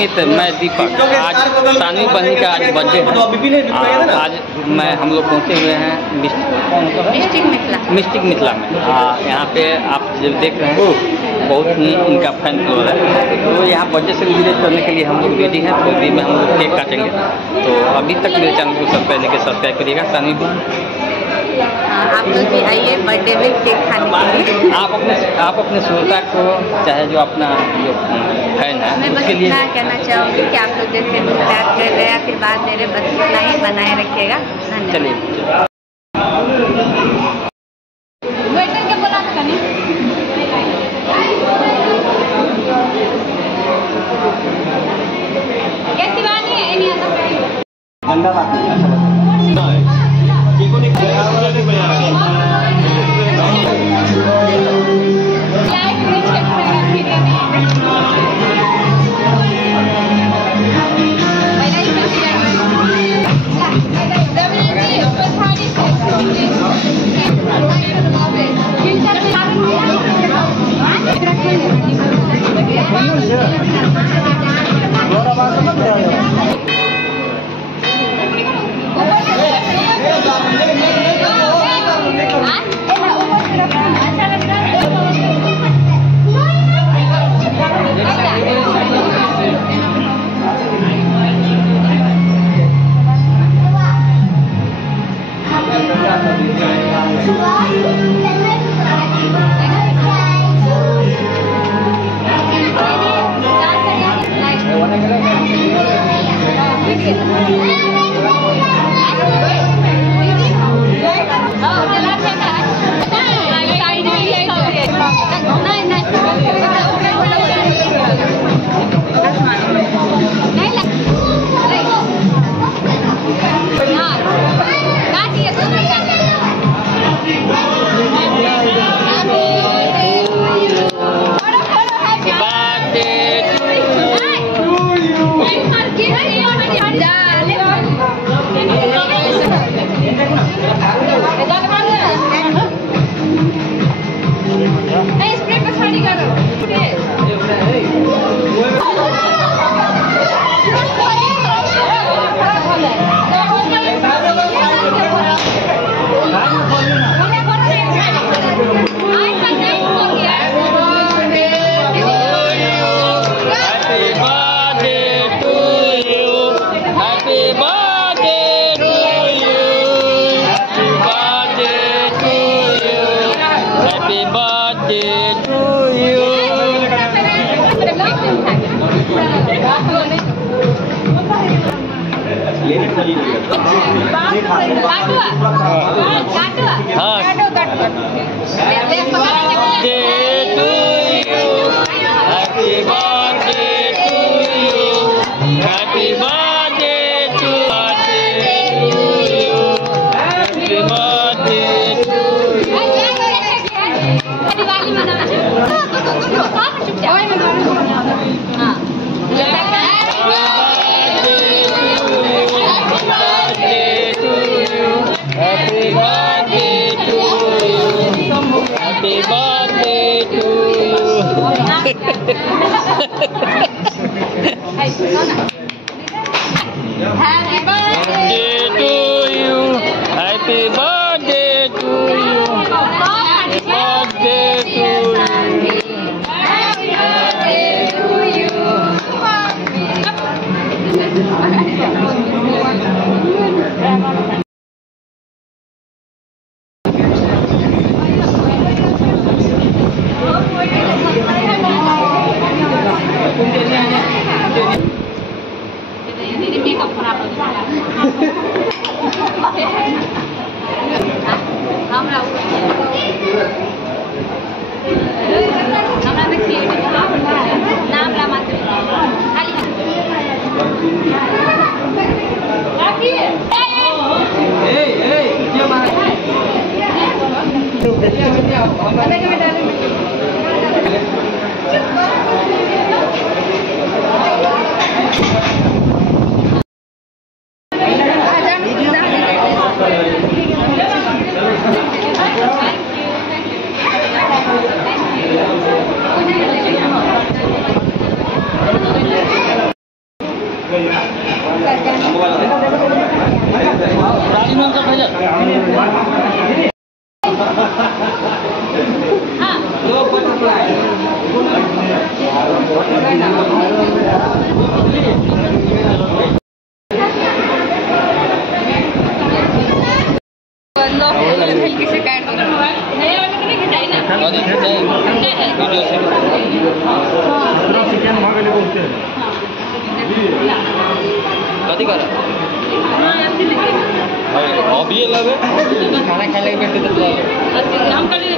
अमित, मैं दीपक। आज सानवी बहनी का आज बर्थडे है। आज हम लोग पहुँचे हुए हैं मिस्टिक मिथिला में। यहाँ पे आप जब देख रहे हैं बहुत ही इनका फैन क्लोर है, तो यहाँ बर्थडे सेलिब्रेट करने के लिए हम लोग रेडी हैं। थोड़ी देर में हम लोग केक काटेंगे। तो अभी तक मेरे चैनल को सब्सक्राइब करिएगा। सानवी बहन, आप लोग भी आइए बर्थडे में केक खाने के लिए। आप अपने श्रोता को, चाहे जो अपना जो फैन है, मैं बस इतना कहना चाहूँगी कि आप लोग जैसे प्यार कर रहे हैं, आशीर्वाद दे रहे, बस इतना ही बनाए रखिएगा। चलिए कथी कर अभी लगे खाना खाने के बैठे तो हम करी